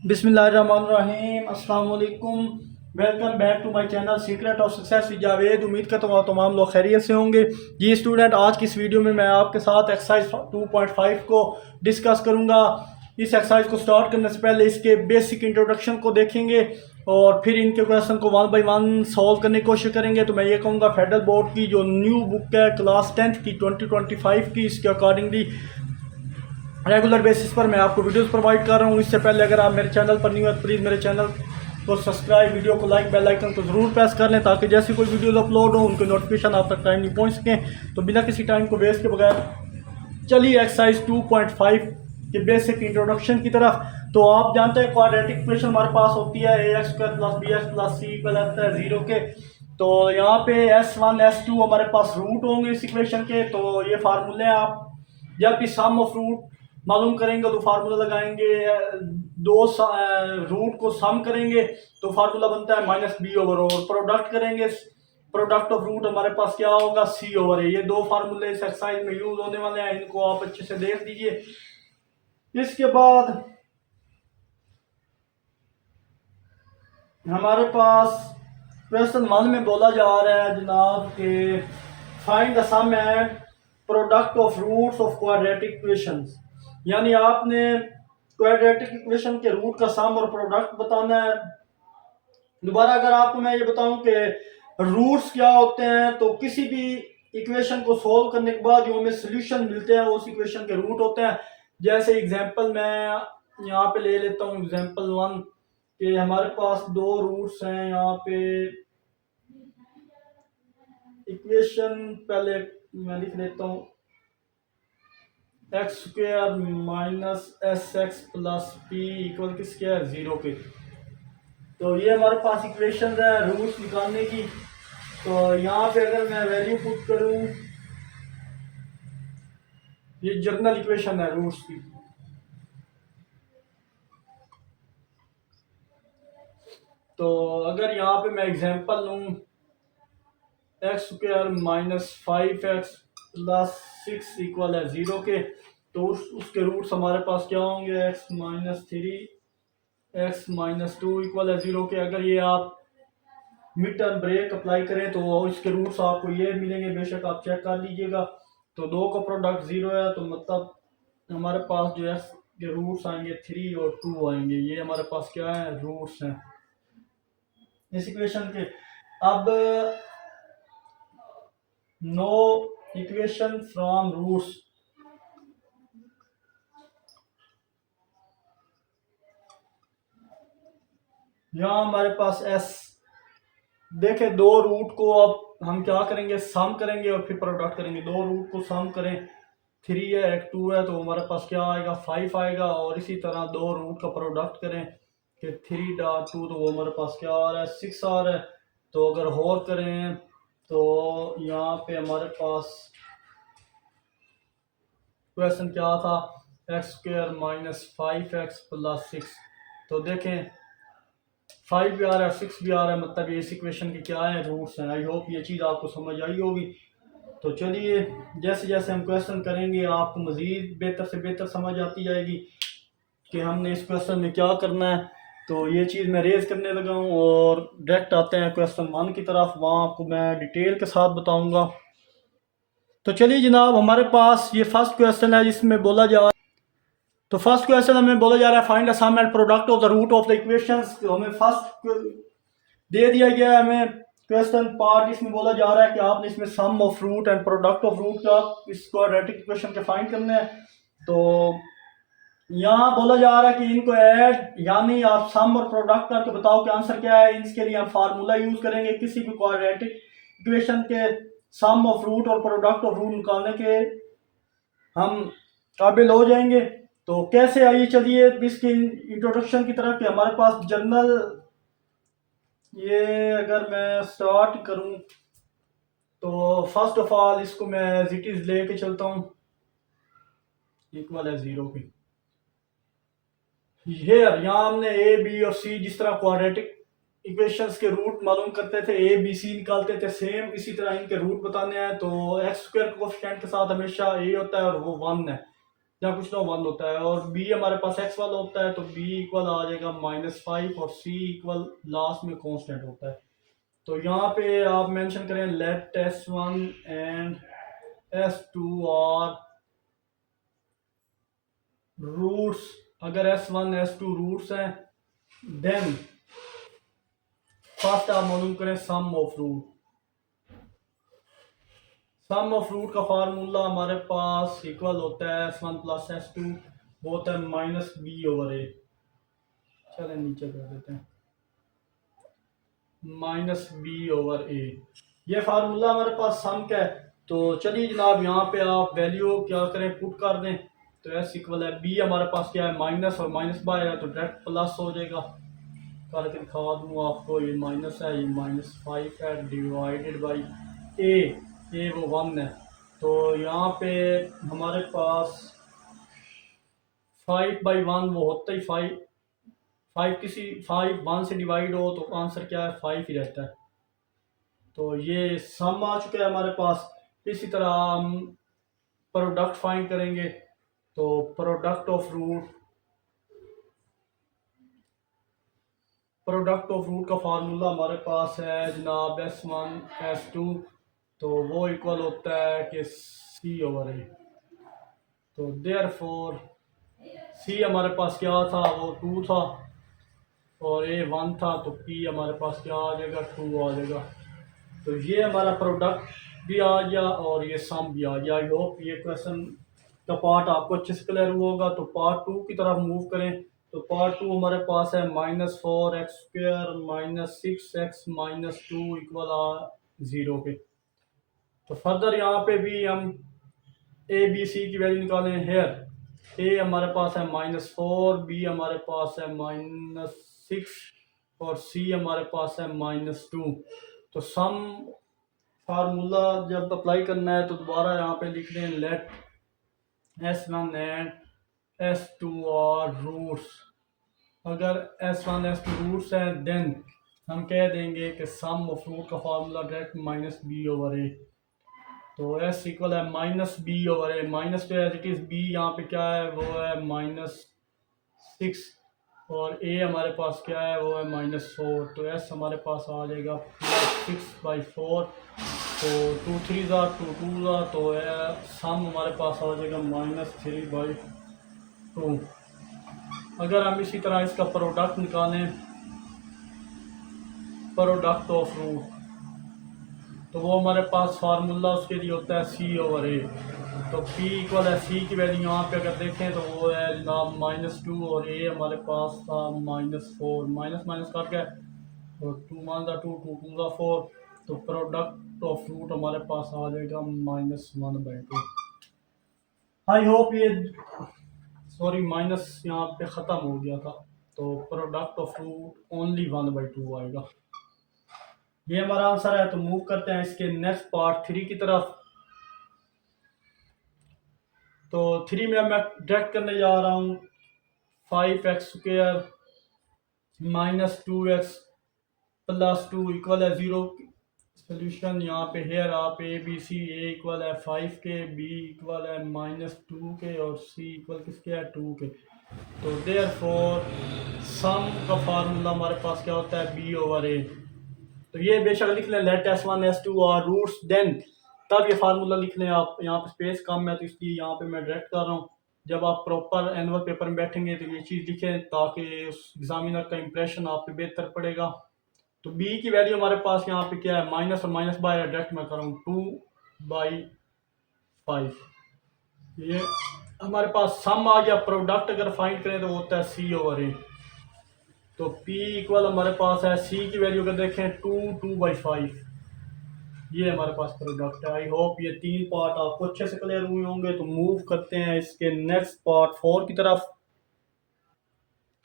बिस्मिल्लाहिर्रहमानिर्रहीम, अस्सलाम वालेकुम। Welcome back to my channel secret of success with Javed. उम्मीद करता हूँ तमाम लोग खैरियत से होंगे। जी स्टूडेंट, आज की इस वीडियो में मैं आपके साथ एक्सरसाइज 2.5 को डिस्कस करूँगा। इस एक्सरसाइज को स्टार्ट करने से पहले इसके बेसिक इंट्रोडक्शन को देखेंगे और फिर इनके क्वेश्चन को वन बाई वन सॉल्व करने की कोशिश करेंगे। तो मैं ये कहूँगा फेडरल बोर्ड की जो न्यू बुक है क्लास 10th की 2025 की, इसके अकॉर्डिंगली रेगुलर बेसिस पर मैं आपको वीडियोस प्रोवाइड कर रहा हूँ। इससे पहले अगर आप मेरे चैनल पर न्यू है तो प्लीज़ मेरे चैनल को सब्सक्राइब, वीडियो को लाइक, बेल आइकन को ज़रूर प्रेस कर लें ताकि जैसी कोई वीडियोस अपलोड हो उनके नोटिफिकेशन आप तक टाइम नहीं पहुँच सकें। तो बिना किसी टाइम को वेस्ट के बगैर चलिए एक्सरसाइज 2.5 के बेसिक इंट्रोडक्शन की तरफ। तो आप जानते हैं क्वाड्रेटिक इक्वेशन हमारे पास होती है ax square plus b x plus c equal आता है 0 के। तो यहाँ पे s1 s2 हमारे पास रूट होंगे इस इक्वेशन के। तो ये फार्मूले हैं, आप जब भी सम ऑफ रूट मालूम करेंगे तो फार्मूला लगाएंगे, दो रूट को सम करेंगे तो फार्मूला बनता है माइनस बी ओवर, और प्रोडक्ट करेंगे प्रोडक्ट ऑफ रूट हमारे पास क्या होगा, सी ओवर है। ये दो फार्मूले इस एक्सरसाइज में यूज होने वाले हैं, इनको आप अच्छे से देख लीजिए। इसके बाद हमारे पास क्वेश्चन 1 में बोला जा रहा है जनाब के find the sum and product of roots of quadratic equations. यानी आपने क्वाड्रेटिक इक्वेशन के रूट का सम और प्रोडक्ट बताना है। दोबारा अगर आपको मैं ये बताऊं कि रूट्स क्या होते हैं, तो किसी भी इक्वेशन को सोल्व करने के बाद जो हमें सोल्यूशन मिलते हैं वो उस इक्वेशन के रूट होते हैं। जैसे एग्जांपल मैं यहाँ पे ले लेता हूँ एग्जांपल 1 कि हमारे पास दो रूट्स हैं। यहाँ पे इक्वेशन पहले मैं लिख लेता हूँ x square minus s x plus p equal किसके है 0 के। तो ये हमारे पास इक्वेशन है रूट्स निकालने की। तो यहाँ पे अगर मैं वैल्यू पुट करूँ, ये जर्नल इक्वेशन है रूट्स की। तो अगर यहाँ पे मैं एग्जांपल लूँ x square minus 5x plus 6 equal है 0 के, तो उसके रूट्स हमारे पास क्या होंगे, x minus 3 x minus 2 equal है 0 के। अगर ये आप मिड टर्म ब्रेक अप्लाई करें तो इसके रूट्स आपको ये मिलेंगे, बेशक आप चेक कर लीजिएगा। तो दो का प्रोडक्ट 0 है, तो मतलब हमारे पास जो है के रूट्स आएंगे 3 और 2 आएंगे। ये हमारे पास क्या है, रूट्स हैं इस इक्वेशन के। अब नो इक्वेशन फ्रॉम रूट्स, यहाँ हमारे पास एस देखे दो रूट को अब हम क्या करेंगे, सम करेंगे और फिर प्रोडक्ट करेंगे। दो रूट को सम करें, 3 है एक 2 है, तो हमारे पास क्या आएगा 5 आएगा। और इसी तरह दो रूट का प्रोडक्ट करें कि 3 डॉट 2, तो वो हमारे पास क्या आ रहा है 6 आ रहा है। तो अगर होल करें तो यहाँ पे हमारे पास क्वेश्चन क्या था, x square minus 5x plus 6। तो देखें 5 भी आ रहा है 6 भी आ रहा है, मतलब ये इस इक्वेशन के क्या है, रूट्स हैं। आई होप ये चीज़ आपको समझ आई होगी। तो चलिए जैसे जैसे हम क्वेश्चन करेंगे आपको मज़ीद बेहतर से बेहतर समझ आती जाएगी कि हमने इस क्वेश्चन में क्या करना है। तो ये चीज़ मैं रेज करने लगा हूँ और डायरेक्ट आते हैं क्वेश्चन 1 की तरफ, वहाँ आपको मैं डिटेल के साथ बताऊँगा। तो चलिए जनाब, हमारे पास ये फर्स्ट क्वेश्चन है जिसमें बोला जा तो फर्स्ट क्वेश्चन हमें बोला जा रहा है find the sum and product of the root of the equations. तो हमें फर्स्ट दे दिया गया है हमें क्वेश्चन पार्ट, इसमें बोला जा रहा है कि आपने इसमें sum of root and product of root का इस क्वाड्रेटिक इक्वेशन के फाइंड करने हैं। तो यहाँ बोला जा रहा है कि इनको ऐड, यानी आप सम और प्रोडक्ट करके बताओ कि आंसर क्या है। इसके लिए हम फार्मूला यूज करेंगे, किसी भी क्वाड्रेटिक इक्वेशन के सम ऑफ रूट और प्रोडक्ट ऑफ रूट निकालने के हम काबिल हो जाएंगे। तो कैसे, आइए चलिए इसकी इंट्रोडक्शन की तरफ कि हमारे पास जर्नल, ये अगर मैं स्टार्ट करूं तो फर्स्ट ऑफ ऑल इसको मैं एज इट इज लेके चलता हूं, इक्वल है 0 की। यहाँ हमने ए बी और सी, जिस तरह क्वाड्रेटिक इक्वेशंस के रूट मालूम करते थे, ए बी सी निकालते थे, सेम इसी तरह इनके रूट बताने हैं। तो एक्स स्क्वायर कोएफिशिएंट के साथ हमेशा ए होता है और वो 1 है। जहाँ कुछ ना 1 होता है, और बी हमारे पास एक्स वाला होता है तो बी इक्वल आ जाएगा -5 और सी इक्वल लास्ट में कांस्टेंट होता है। तो यहाँ पे आप मेंशन करें लेट S1 एंड S2 और रूट्स। अगर S1 S2 रूट्स हैं देन फर्स्ट आप मालूम करें sum of root. Sum of root का फार्मूला हमारे पास इक्वल होता है S1 प्लस S2, वो होता है -b/a। चलें नीचे कर देते हैं -b/a। ये फार्मूला हमारे पास सम का है। तो चलिए जनाब यहाँ पे आप वैल्यू क्या करें, पुट कर दें। तो S इक्वल है b, हमारे पास क्या है माइनस, और माइनस बाय है तो डायरेक्ट प्लस हो जाएगा। करके दिखा दूँ आपको, ये माइनस है, ये -5 है, डिवाइडेड बाई ए वो 1 है। तो यहाँ पे हमारे पास 5/1 वो होता ही 5, 5 किसी 5 1 से डिवाइड हो तो आंसर क्या है 5 ही रहता है। तो ये सम आ चुका है हमारे पास। इसी तरह हम प्रोडक्ट फाइंड करेंगे। तो प्रोडक्ट ऑफ रूट का फार्मूला हमारे पास है जनाब S1 S2, तो वो इक्वल होता है कि C/A। तो देयरफॉर C हमारे पास क्या था, वो 2 था, और A 1 था, तो P हमारे पास क्या आ जाएगा 2 आ जाएगा। तो ये हमारा प्रोडक्ट भी आ गया और ये सम भी आ गया। आई होप ये क्वेश्चन का पार्ट आपको अच्छे से क्लियर हुआ होगा। तो पार्ट 2 की तरफ मूव करें। तो पार्ट 2 हमारे पास है -4x² -6x -2 = 0 के। तो फर्दर यहाँ पे भी हम ए बी सी की वैल्यू निकालें। हेयर ए हमारे पास है -4, बी हमारे पास है -6 और सी हमारे पास है -2। तो सम फार्मूला जब अप्लाई करना है तो दोबारा यहाँ पे लिख दें लेट S1 एंड S2 और रूट्स। अगर S1 S2 रूट्स हैं देन हम कह देंगे कि सम ऑफ रूट का फार्मूला डायरेक्ट -b/a। तो S इक्वल है -b/a, माइनस पे एज इट इज़, b यहाँ पे क्या है वो है -6, और a हमारे पास क्या है वो है -4। तो S हमारे पास आ जाएगा +6/4। तो 2 3 ज़ा 2 2 ज़ा, तो सम हमारे पास आ जाएगा -3/2। अगर हम इसी तरह इसका प्रोडक्ट निकालें, प्रोडक्ट ऑफ रूट, तो वो हमारे पास फार्मूला उसके लिए होता है C/A। तो P इक्वल है C की वैल्यू यहाँ पे अगर देखें तो वो है जनाब -2, और A हमारे पास था -4, माइनस माइनस कट गया, तो 2 1 ज़ा 2 2 2 ज़ा 4। तो प्रोडक्ट ऑफ रूट हमारे पास आ जाएगा -1/2। आई होप ये, सॉरी माइनस यहाँ पे ख़त्म हो गया था। तो प्रोडक्ट ऑफ रूट ओनली 1/2 आएगा। ये हमारा आंसर है। तो मूव करते हैं इसके नेक्स्ट पार्ट 3 की तरफ। तो 3 में मैं डायरेक्ट करने जा रहा हूँ 5x² -2x + 2 = 0। सोल्यूशन यहाँ पे हेयर आप A B C, A equal है 5 के, बी इक्वल है -2 के, और सी इक्वल किसके है 2 के। तो देयरफॉर सम का फार्मूला हमारे पास क्या होता है b/a। तो ये बेशक लिख लें लेट S1 S2 और रूट्स देन, तब ये फार्मूला लिख लें आप। यहाँ पे स्पेस कम है तो इसलिए यहाँ पे मैं डायरेक्ट कर रहा हूँ। जब आप प्रॉपर एनुअल पेपर में बैठेंगे तो ये चीज़ लिखें ताकि उस एग्जामिनर का इंप्रेशन आप पे बेहतर पड़ेगा। तो b की वैल्यू हमारे पास यहाँ पे क्या है, माइनस और माइनस बाय डायरेक्ट मैं कर रहा हूँ 2/5। ये हमारे पास सम आ गया। प्रोडक्ट अगर फाइंड करें तो होता है C/A। तो P इक्वल हमारे पास है C की वैल्यू अगर देखें 2/5। ये हमारे पास प्रोडक्ट है। आई होप ये 3 पार्ट आपको अच्छे से क्लियर हुए होंगे। तो मूव करते हैं इसके नेक्स्ट पार्ट 4 की तरफ।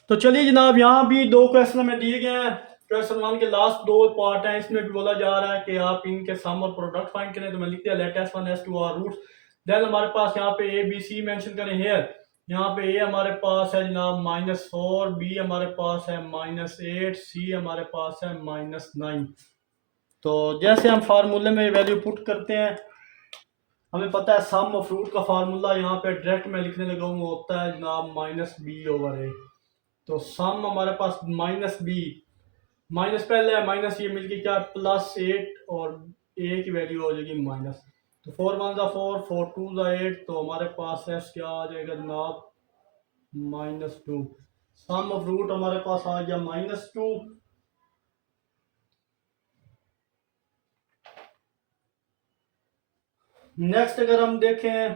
तो चलिए जनाब, यहाँ भी 2 क्वेश्चन हमें दिए गए हैं। क्वेश्चन 1 के लास्ट 2 पार्ट हैं, इसमें भी बोला जा रहा है कि आप इनके सम और प्रोडक्ट फाइंड करें। तो मैं लिख दिया लेट S1 S2 और रूट्स। देन हमारे पास यहाँ पे ए बी सी मेंशन करें। हेयर यहाँ पे ए हमारे पास है जनाब -4, बी हमारे पास है -8, सी हमारे पास है -9। तो जैसे हम फार्मूले में वैल्यू पुट करते हैं हमें पता है सम ऑफ रूट का फार्मूला यहाँ पे डायरेक्ट में लिखने लगा हूँ होता है जनाब माइनस बी ओवर ए। तो सम हमारे पास माइनस बी, माइनस पहले है, माइनस ये मिलके क्या प्लस 8 और ए की वैल्यू हो जाएगी माइनस। तो 4 1 ज़ा 4, 4 2 ज़ा 8, तो हमारे पास एस क्या आ जाएगा जनाब -2। सम ऑफ रूट हमारे पास आ गया -2। नेक्स्ट अगर हम देखें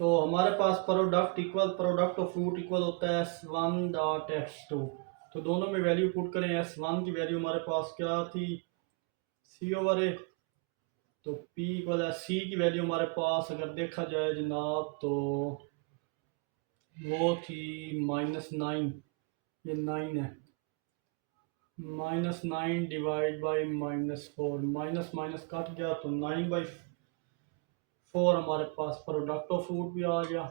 तो हमारे पास प्रोडक्ट ऑफ रूट इक्वल होता है s1 डॉट x2। तो दोनों में वैल्यू पुट करें। s1 की वैल्यू हमारे पास क्या थी c ओवर a, तो p इक्वल है c की वैल्यू हमारे पास अगर देखा जाए जनाब तो वो थी -9, ये 9 है, -9 divide by -4, minus minus cut गया तो 9/4 हमारे पास प्रोडक्ट ऑफ रूट भी आ गया।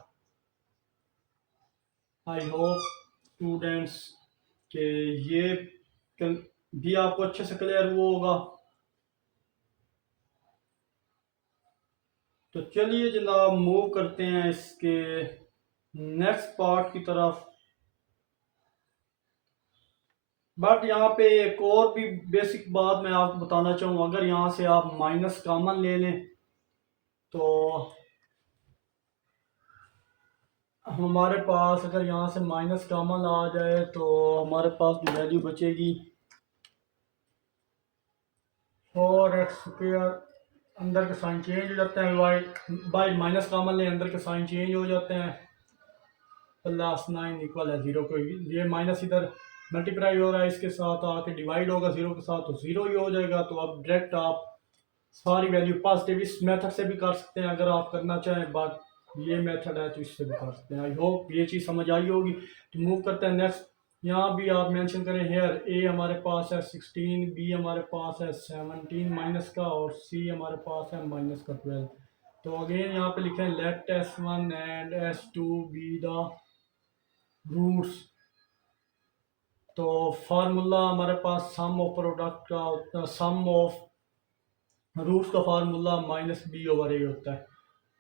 आई होप स्टूडेंट्स के ये भी आपको अच्छे से क्लियर हुआ होगा। तो चलिए जनाब मूव करते हैं इसके नेक्स्ट पार्ट की तरफ। बट यहाँ पे एक और भी बेसिक बात मैं आपको बताना चाहूँ, अगर यहाँ से आप माइनस कॉमन ले लें तो हमारे पास, अगर यहाँ से माइनस कॉमन आ जाए तो हमारे पास जो वैल्यू बचेगी 4x², अंदर के साइन चेंज हो जाते हैं, बाई माइनस कॉमन ले अंदर के साइन चेंज हो जाते हैं, +9 इक्वल है 0 को। ये माइनस इधर मल्टीप्लाई हो रहा है इसके साथ, आके डिवाइड होगा 0 के साथ तो 0 ही हो जाएगा। तो अब डायरेक्ट आप सारी वैल्यू पॉजिटिव इस मेथड से भी कर सकते हैं अगर आप करना चाहें, बट ये मेथड है तो इससे भी कर सकते हैं। आई होप ये चीज़ समझ आई होगी। तो मूव करते हैं नेक्स्ट। यहाँ भी आप मेंशन करें हेयर ए हमारे पास है 16, बी हमारे पास है 17 माइनस का, और सी हमारे पास है माइनस का 12। तो अगेन यहाँ पे लिखें let s1 and s2 be the roots. तो फार्मूला हमारे पास सम ऑफ प्रोडक्ट का, सम ऑफ रूट्स का फार्मूला -b/a होता है।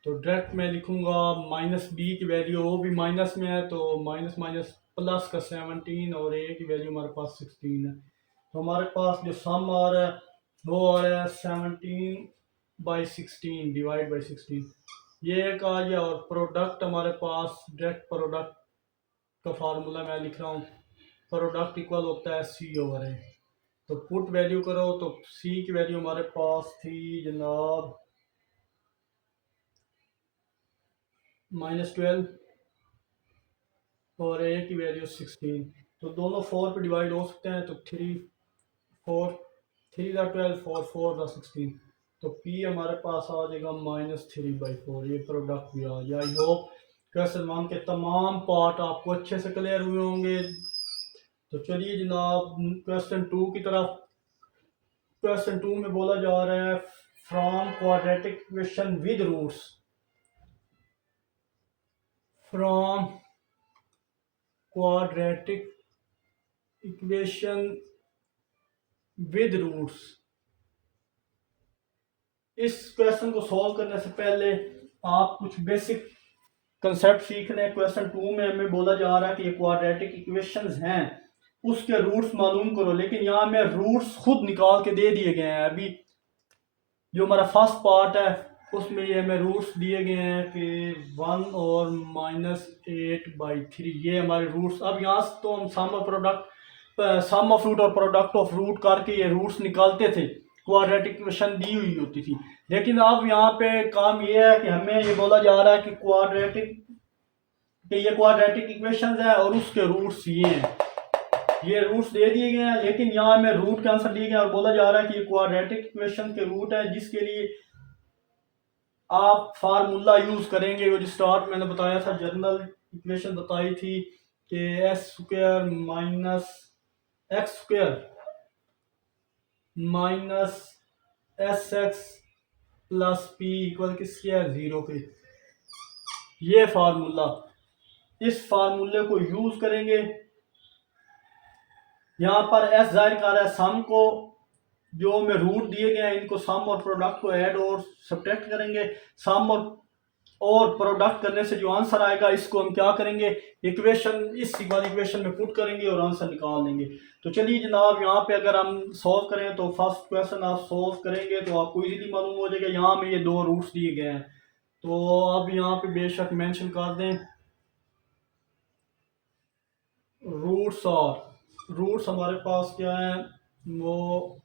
तो डायरेक्ट मैं लिखूंगा -b की वैल्यू, वो भी माइनस में है तो माइनस माइनस प्लस का 17 और a की वैल्यू हमारे पास 16 है। तो हमारे पास जो सम आ रहा है वो आ रहा है 17/16 डिवाइड बाई 16, ये एक आ गया। और प्रोडक्ट हमारे पास, डायरेक्ट प्रोडक्ट का फार्मूला मैं लिख रहा हूँ, प्रोडक्ट इक्वल होता है c/a। तो पुट वैल्यू करो तो c की वैल्यू हमारे पास थी जनाब -12 और a की वैल्यू 16। तो दोनों 4 पे डिवाइड हो सकते हैं, तो 4 3 ज़ा 12 और 4 ज़ा 16। तो p हमारे पास आ जाएगा -3/4। ये प्रोडक्ट भी आ गया। आई होप क्वेश्चन 1 के तमाम पार्ट आपको अच्छे से क्लियर हुए होंगे। तो चलिए जनाब क्वेश्चन 2 की तरफ। क्वेश्चन 2 में बोला जा रहा है from quadratic equation with roots, from quadratic equation with roots. इस क्वेश्चन को सॉल्व करने से पहले आप कुछ बेसिक कंसेप्ट सीख लें। क्वेश्चन 2 में हमें बोला जा रहा है कि ये क्वाड्रेटिक इक्वेशंस हैं, उसके रूट्स मालूम करो। लेकिन यहाँ में रूट्स खुद निकाल के दे दिए गए हैं। अभी जो हमारा फर्स्ट पार्ट है उसमें ये हमें रूट्स दिए गए हैं कि 1 और -8/3, ये हमारे रूट्स। अब यहाँ से तो हम सम ऑफ रूट और प्रोडक्ट ऑफ रूट करके ये रूट्स निकालते थे, क्वाड्रेटिक इक्वेशन दी हुई होती थी। लेकिन अब यहाँ पे काम ये है कि हमें ये बोला जा रहा है कि ये क्वाड्रेटिक इक्वेशंस है और उसके रूट्स ये हैं, ये रूट्स दे दिए गए हैं। लेकिन यहाँ में रूट के आंसर दिए गए और बोला जा रहा है कि ये क्वाड्रेटिक इक्वेशन के रूट है, जिसके लिए आप फार्मूला यूज करेंगे। वो जो स्टार्ट मैंने बताया था, जनरल इक्वेशन बताई थी कि s² minus x² minus sx plus p equal किसके है 0 के। ये फार्मूला, इस फार्मूले को यूज करेंगे यहाँ पर एस जाहिर कर रहा है सम को, जो में रूट दिए गए हैं इनको सम और प्रोडक्ट को ऐड और सब्ट्रैक्ट करेंगे। सम और प्रोडक्ट करने से जो आंसर आएगा इसको हम क्या करेंगे, इक्वेशन, इस वाली इक्वेशन में पुट करेंगे और आंसर निकाल लेंगे। तो चलिए जनाब, यहाँ पे अगर हम सॉल्व करें तो फर्स्ट क्वेश्चन आप सॉल्व करेंगे तो आपको इजीली मालूम हो जाएगा। यहाँ में ये दो रूट्स दिए गए हैं, तो अब यहाँ पे बेशक मेंशन कर दें रूट्स। और रूट्स हमारे पास क्या है, वो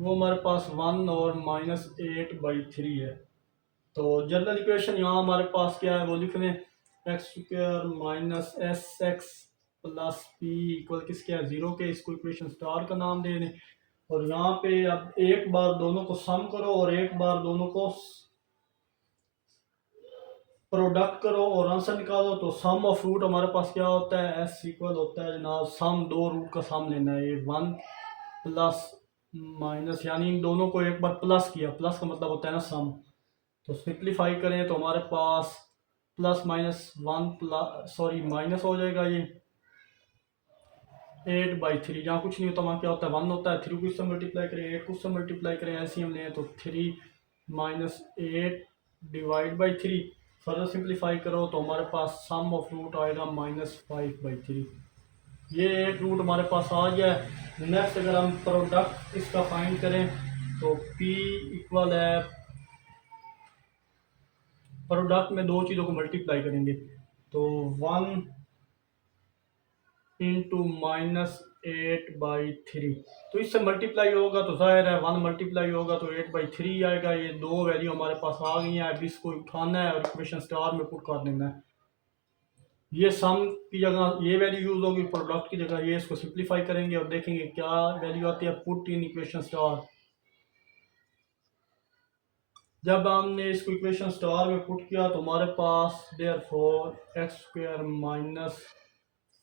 हमारे पास 1 और -8/3 है। तो जनरल इक्वेशन यहाँ हमारे पास क्या है वो लिख लें, x² minus s x plus p equal किसके है, 0 के। इसको इक्वेशन स्टार का नाम दे दें। और यहाँ पे अब एक बार दोनों को सम करो और एक बार दोनों को प्रोडक्ट करो और आंसर निकालो। तो सम ऑफ रूट हमारे पास क्या होता है, एस इक्वल होता है जनाब, सम दो रूट का सम लेना है, 1 प्लस माइनस, यानी इन दोनों को एक बार प्लस किया, प्लस का मतलब होता है ना सम। तो सिंप्लीफाई करें तो हमारे पास plus minus 1 plus sorry minus हो जाएगा ये 8/3। जहाँ कुछ नहीं होता वहाँ क्या होता है 1 होता है। 3 को इससे मल्टीप्लाई करें, 8 को इससे मल्टीप्लाई करें, ऐसे हम लें तो 3 minus 8 divide by 3। Further simplify करो तो हमारे पास सम ऑफ रूट आएगा -5/3। ये एक रूट हमारे पास आ गया है। नेक्स्ट अगर हम प्रोडक्ट इसका फाइंड करें तो P इक्वल है, प्रोडक्ट में दो चीज़ों को मल्टीप्लाई करेंगे तो 1 इंटू -8/3। तो इससे मल्टीप्लाई होगा तो जाहिर है 1 मल्टीप्लाई होगा तो 8/3 आएगा। ये दो वैल्यू हमारे पास आ गई हैं। अब इसको उठाना है और इक्वेशन स्टार में पुट कर देना है। ये सम की जगह ये वैल्यू यूज होगी, प्रोडक्ट की जगह ये, इसको सिंप्लीफाई करेंगे और देखेंगे क्या वैल्यू आती है। Put in equation star. जब हमने इसको इक्वेशन स्टार में पुट किया तो हमारे पास देयरफॉर x² माइनस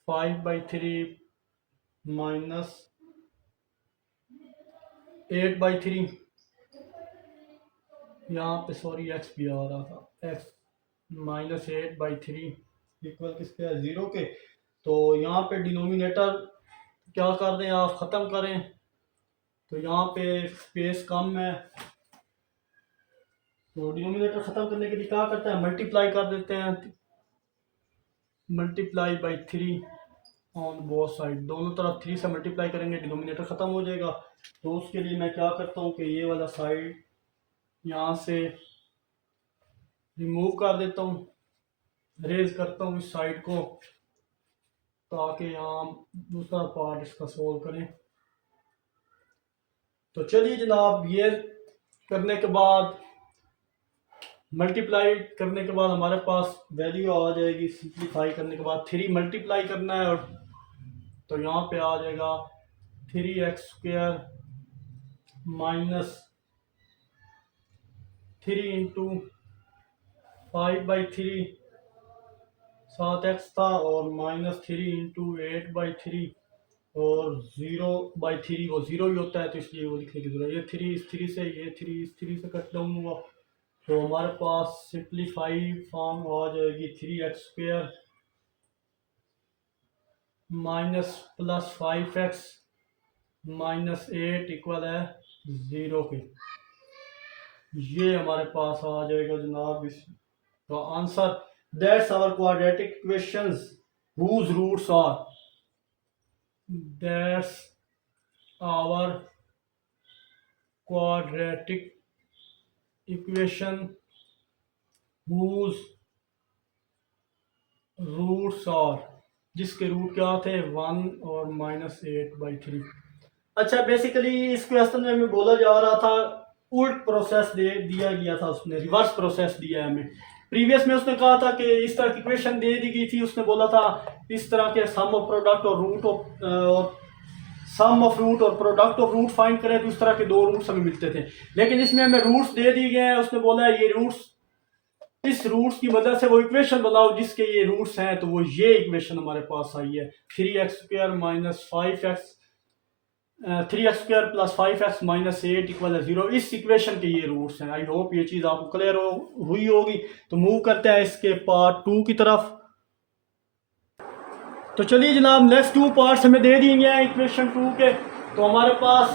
5/3 माइनस 8/3, यहाँ पे सॉरी एक्स भी आ रहा था, x -8/3 इक्वल किसके है, 0 के। तो यहाँ पे डिनोमिनेटर क्या कर दें आप, ख़त्म करें। तो यहाँ पे स्पेस कम है तो डिनोमिनेटर ख़त्म करने के लिए क्या करते हैं, मल्टीप्लाई कर देते हैं, multiply by 3 on both side. दोनों तरफ 3 से मल्टीप्लाई करेंगे, डिनोमिनेटर ख़त्म हो जाएगा। तो उसके लिए मैं क्या करता हूँ कि ये वाला साइड यहाँ से रिमूव कर देता हूँ, रेज करता हूँ इस साइड को, ताकि यहाँ दूसरा पार्ट इसका सोल्व करें। तो चलिए जनाब, ये करने के बाद, मल्टीप्लाई करने के बाद हमारे पास वैल्यू आ जाएगी। सिंप्लीफाई करने के बाद 3 मल्टीप्लाई करना है और तो यहाँ पे आ जाएगा 3x² माइनस 3 इंटू 5/3, 7x था, और -3 इंटू 8/3 और 0/3, वो 0 ही होता है तो इसलिए वो लिखने की जरूरत है। ये 3 इस 3 से, ये 3 इस 3 से कट डाउन हुआ तो हमारे पास सिंप्लीफाई फॉर्म आ जाएगी 3x² minus plus 5x minus 8 equal है 0 के। ये हमारे पास आ जाएगा जनाब इसका answer. That's our quadratic equations whose roots are, that's our quadratic equation whose roots are, जिसके रूट क्या थे 1 और -8/3। अच्छा, बेसिकली इस क्वेश्चन में हमें बोला जा रहा था, उल्ट प्रोसेस दिया गया था, उसने रिवर्स प्रोसेस दिया है हमें। प्रीवियस में उसने कहा था कि इस तरह की इक्वेशन दे दी गई थी, उसने बोला था इस तरह के सम ऑफ प्रोडक्ट और रूट ऑफ और सम ऑफ रूट और प्रोडक्ट ऑफ रूट फाइंड करें तो इस तरह के दो रूट्स हमें मिलते थे। लेकिन इसमें हमें रूट्स दे दिए गए हैं। उसने बोला है ये रूट्स, इस रूट्स की मदद से वो इक्वेशन बनाओ जिसके ये रूट्स हैं। तो वो ये इक्वेशन हमारे पास आई है 3x² minus 5x 3x² plus 5x minus 8 equal है 0। इस इक्वेशन के ये रूट्स हैं। आई होप ये चीज़ आपको क्लियर हुई होगी। तो मूव करते हैं इसके पार्ट 2 की तरफ। तो चलिए जनाब, नेक्स्ट 2 पार्ट्स हमें दे दिए हैं इक्वेशन 2 के। तो हमारे पास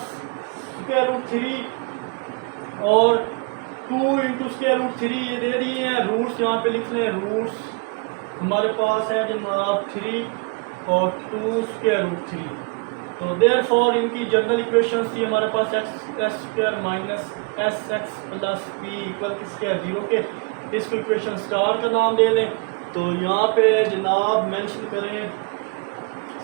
स्क्वायर रूट 3 और 2 इंटू स्क्वायर रूट 3 ये दे दिए हैं। रूट्स यहाँ पे लिख लें। रूट्स हमारे पास है जनाब 3 और 2 स्क्वायर रूट 3। तो देयरफॉर इनकी जनरल इक्वेशन थी हमारे पास x square minus s x plus p equal किसके है 0 के। इसको इक्वेशन स्टार का नाम दे दें। तो यहाँ पे जनाब मेंशन करें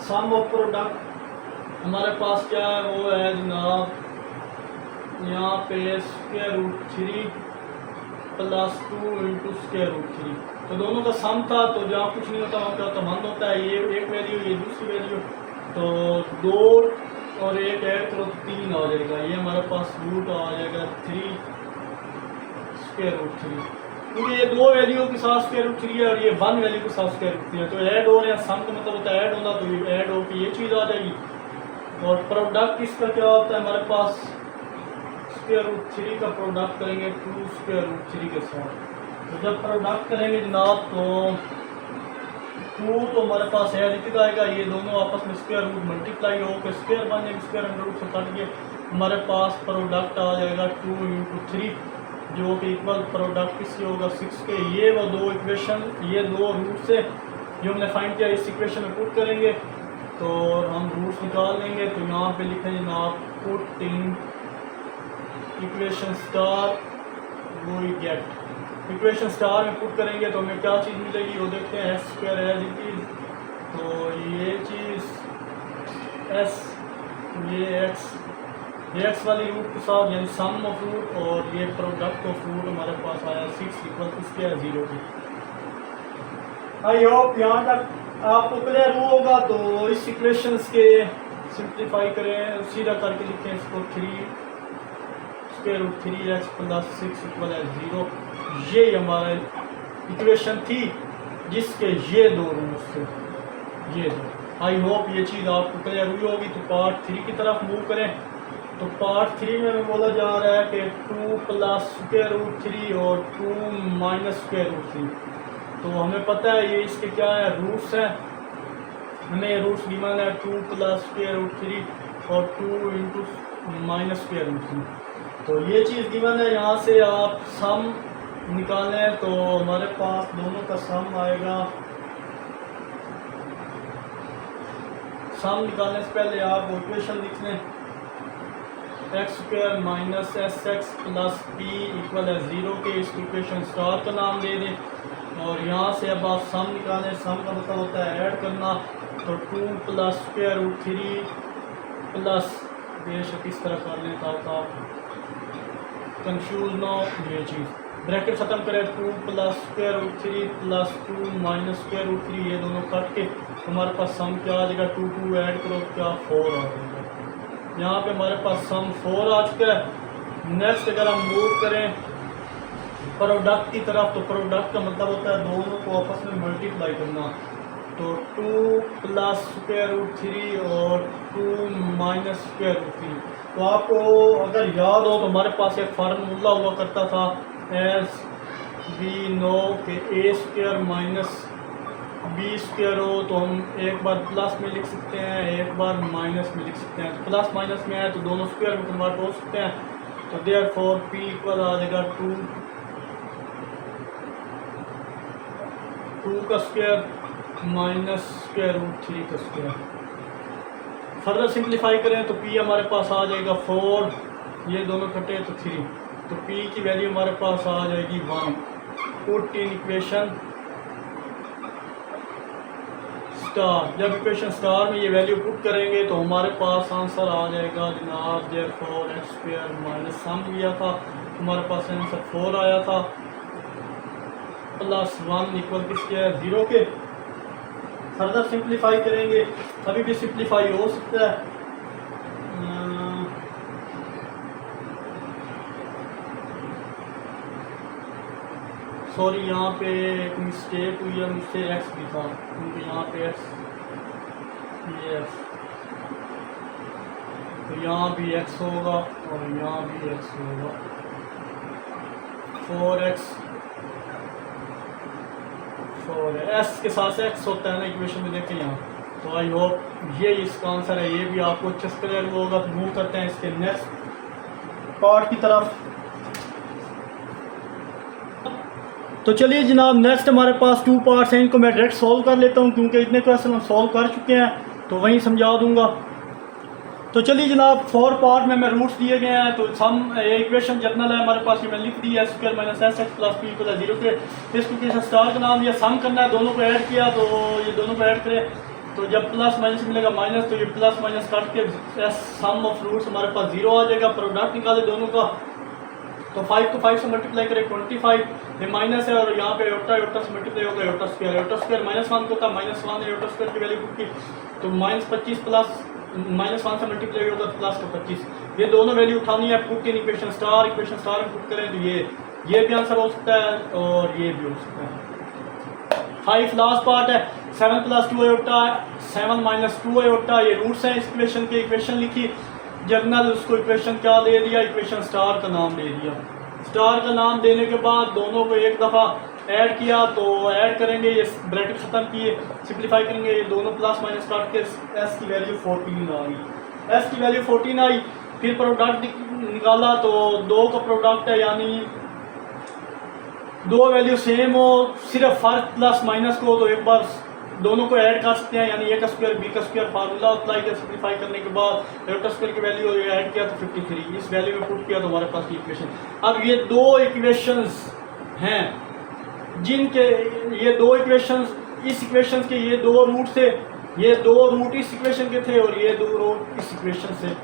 सम ऑफ प्रोडक्ट हमारे पास क्या है, वो है जनाब यहाँ पे square root 3 plus 2 into square root 3। तो दोनों का सम था, तो जहाँ कुछ नहीं होता वहाँ क्या होता बंद होता है। ये एक वैल्यू, ये दूसरी वैल्यू, तो 2 और 1 ऐड करो तो 3 आ जाएगा। ये हमारे पास रूट आ जाएगा 3 स्क्वायर रूट 3, क्योंकि ये 2 वैल्यू के साथ स्क्वायर रूट 3 है और ये 1 वैल्यू के साथ स्क्वायर रूट 3 है। तो ऐड हो रहे हैं, सम का मतलब होता है ऐड होना, तो ये ऐड हो के ये चीज़ आ जाएगी। और प्रोडक्ट इसका क्या होता है हमारे पास, स्क्वायर रूट 3 का प्रोडक्ट करेंगे 2 स्क्वायर रूट 3 के साथ। तो जब प्रोडक्ट करेंगे जनाब तो 2 तो हमारे पास है लिख आएगा, ये दोनों आपस में स्क्वायर रूट मल्टीप्लाई हो के स्क्वायर बन जाएंगे, स्क्वायर अंडर रूट से कट के हमारे पास प्रोडक्ट आ जाएगा 2 इंटू 3, जो कि इक्वल प्रोडक्ट किसके होगा 6 के। ये वो 2 इक्वेशन, ये 2 रूट से जो हमने फाइंड किया इस इक्वेशन में पुट करेंगे तो हम रूट्स निकाल लेंगे। तो यहाँ पे लिखें जनाब put in equation star we get. Equation star में पुट करेंगे तो हमें क्या चीज़ मिलेगी वो देखते हैं। X square as it is, तो ये चीज़ एस, ये एक्स वाली रूट के साथ यानी सम ऑफ रूट, और ये प्रोडक्ट ऑफ रूट हमारे पास आया 6 इक्वल किसके है 0 की। आई होप यहाँ तक आपको क्लियर हुआ होगा। तो इस इक्वेशंस के सिंप्लीफाई करें, सीधा करके लिखें इसको 3 square root 3x plus 6 equal है 0। ये हमारा इक्वेशन थी जिसके ये 2 रूट्स थे, ये 2। आई होप ये चीज़ आपको क्लियर हुई होगी। तो पार्ट 3 की तरफ मूव करें। तो पार्ट 3 में बोला जा रहा है कि 2 प्लस स्क्वायर रूट 3 और 2 माइनस स्क्वायर रूट 3। तो हमें पता है ये इसके क्या है रूट्स हैं, हमें ये रूट्स गिवन है 2 प्लस स्क्वायर रूट 3 और 2 इंटू माइनस स्क्वायर रूट 3। तो ये चीज़ गिवन है। यहाँ से आप सम निकालें तो हमारे पास दोनों का सम आएगा। सम निकालने से पहले आप इक्वेशन लिख लें, x square minus s x plus p equal है 0 के। इसको इक्वेशन स्टार का नाम दे दें। और यहाँ से अब आप सम निकालें, सम का मतलब होता है ऐड करना। तो 2 प्लस स्क्वायर रूट 3 प्लस, बेशक इस तरह कर लें ताकि आप कंफ्यूज ना हो। ये चीज़ ब्रैकेट ख़त्म करें, 2 plus square root 3 plus 2 minus square root 3, ये दोनों कट के हमारे पास सम क्या आ जाएगा 2 2 ऐड करो क्या 4 आ जाएगा। यहाँ पे हमारे पास सम 4 आ चुका है। नेक्स्ट अगर हम मूव करें प्रोडक्ट की तरफ, तो प्रोडक्ट का मतलब होता है दोनों को आपस में मल्टीप्लाई करना। तो 2 प्लस स्क्वायर रूट 3 और 2 माइनस स्क्वायर रूट 3। तो आपको अगर याद हो तो हमारे पास एक फार्मूला हुआ करता था, एज वी नो के ए स्क्वायर माइनस बी स्क्वायर हो तो हम एक बार प्लस में लिख सकते हैं, एक बार माइनस में लिख सकते हैं। तो प्लस माइनस में है तो दोनों स्क्वायर में कन्वर्ट हो सकते हैं। तो देयरफॉर पी इक्वल आ जाएगा 2 का स्क्वायर माइनस स्क्वायर रूट 3 का स्क्वायर। फर्दर सिंप्लीफाई करें तो पी हमारे पास आ जाएगा 4, ये दोनों कटे तो 3, तो पी की वैल्यू हमारे पास आ जाएगी 1। Put in equation star. जब इक्वेशन स्टार में ये वैल्यू पुट करेंगे तो हमारे पास आंसर आ जाएगा जनाब therefore x square minus sum लिया था, हमारे पास आंसर 4 आया था, प्लस 1 इक्वल किसके है 0 के। फर्दर सिंप्लीफाई करेंगे, अभी भी सिंप्लीफाई हो सकता है। सॉरी यहाँ पे एक मिस्टेक हुई है, मुझसे एक्स भी था क्योंकि यहाँ पे एक्स, ये एक्स, तो यहाँ भी एक्स होगा और यहाँ भी एक्स होगा। 4x 4 एस के साथ एक्स होता है ना इक्वेशन में, देखें यहाँ तो आई होप ये इसका आंसर है, ये भी आपको अच्छे से क्लियर होगा। तो मूव करते हैं इसके नेक्स्ट पार्ट की तरफ। तो चलिए जनाब, नेक्स्ट हमारे पास 2 पार्ट्स हैं, इनको मैं डायरेक्ट सॉल्व कर लेता हूँ क्योंकि इतने क्वेश्चन हम सॉल्व कर चुके हैं, तो वहीं समझा दूंगा। तो चलिए जनाब, 4 पार्ट में मैं रूट्स दिए गए हैं। तो सम इक्वेशन जर्नल है हमारे पास, ये मैं लिख दी है, square minus s x plus p equal 0 के। इसको किसी स्टार का नाम, ये सम करना है, दोनों को ऐड किया तो ये दोनों को ऐड करें, तो जब प्लस माइनस मिलेगा माइनस, तो ये प्लस माइनस काट के सम ऑफ रूट्स हमारे पास 0 आ जाएगा। प्रोडक्ट निकाले दोनों का, तो 5 को 5 से मल्टीप्लाई करें 25, ये माइनस है और यहाँ पे योटा योटा से मल्टीप्लाई होगा, योटा स्क्वायर -1 को था, -1 योटा स्क्वायर की वैल्यू पुट की, तो -25 प्लस -1 से मल्टीप्लाई होगा तो प्लस का 25। ये दोनों वैल्यू उठानी है, पुट इन इक्वेशन स्टार में पुट करें तो ये भी आंसर हो सकता है और ये भी हो सकता है। 5 लास्ट पार्ट है, 7 + 2 आयोटा, 7 - 2 आयोटा, ये रूट्स हैं इस इक्वेशन के। इक्वेशन लिखी जर्नल, उसको इक्वेशन क्या दे दिया, इक्वेशन स्टार का नाम दे दिया। स्टार का नाम देने के बाद दोनों को एक दफ़ा ऐड किया, तो ऐड करेंगे, ये ब्रैकेट ख़त्म किए, सिंप्लीफाई करेंगे, ये दोनों प्लस माइनस काट के एस की वैल्यू 14 आ गई। एस की वैल्यू 14 आई, फिर प्रोडक्ट निकाला तो 2 का प्रोडक्ट है, यानी 2 वैल्यू सेम हो, सिर्फ फ़र्क प्लस माइनस को, तो एक बार दोनों को ऐड कर सकते हैं, यानी ए का स्क्वायर बी का स्क्वायर फार्मूला अप्लाई कर, सिंप्लीफाई करने के बाद रोटा स्क्वायर की वैल्यू ऐड किया तो 53, इस वैल्यू में पुट किया तो हमारे पास इक्वेशन। अब ये 2 इक्वेशंस हैं जिनके, ये 2 इक्वेशंस, इस इक्वेशन के ये 2 रूट थे, ये 2 रूट इस इक्वेशन के थे और ये 2 रूट इस इक्वेशन से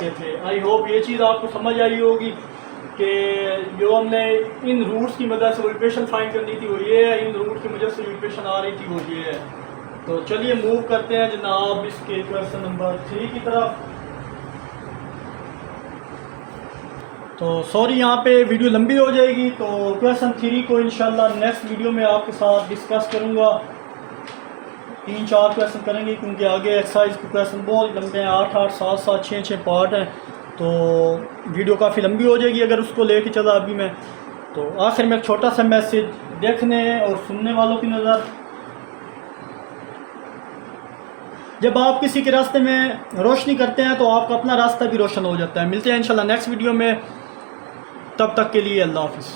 के थे। आई होप ये चीज़ आपको समझ आई होगी कि जो हमने इन रूट्स की मदद से वो इक्वेशन फाइंड करनी थी वो ये है, इन रूट की मदद से इक्वेशन आ रही थी वो ये है। तो चलिए मूव करते हैं जनाब इसके क्वेश्चन नंबर 3 की तरफ। तो सॉरी यहाँ पे वीडियो लंबी हो जाएगी, तो क्वेश्चन 3 को इंशाल्लाह नेक्स्ट वीडियो में आपके साथ डिस्कस करूँगा। 3-4 क्वेश्चन करेंगे क्योंकि आगे एक्सरसाइज के क्वेश्चन बहुत लंबे हैं, 8-8, 7-7, 6-6 पार्ट हैं, तो वीडियो काफ़ी लंबी हो जाएगी अगर उसको लेके चला अभी मैं। तो आखिर में एक छोटा सा मैसेज देखने और सुनने वालों की नज़र, जब आप किसी के रास्ते में रोशनी करते हैं तो आपका अपना रास्ता भी रोशन हो जाता है। मिलते हैं इंशाल्लाह नेक्स्ट वीडियो में, तब तक के लिए अल्लाह हाफिज़।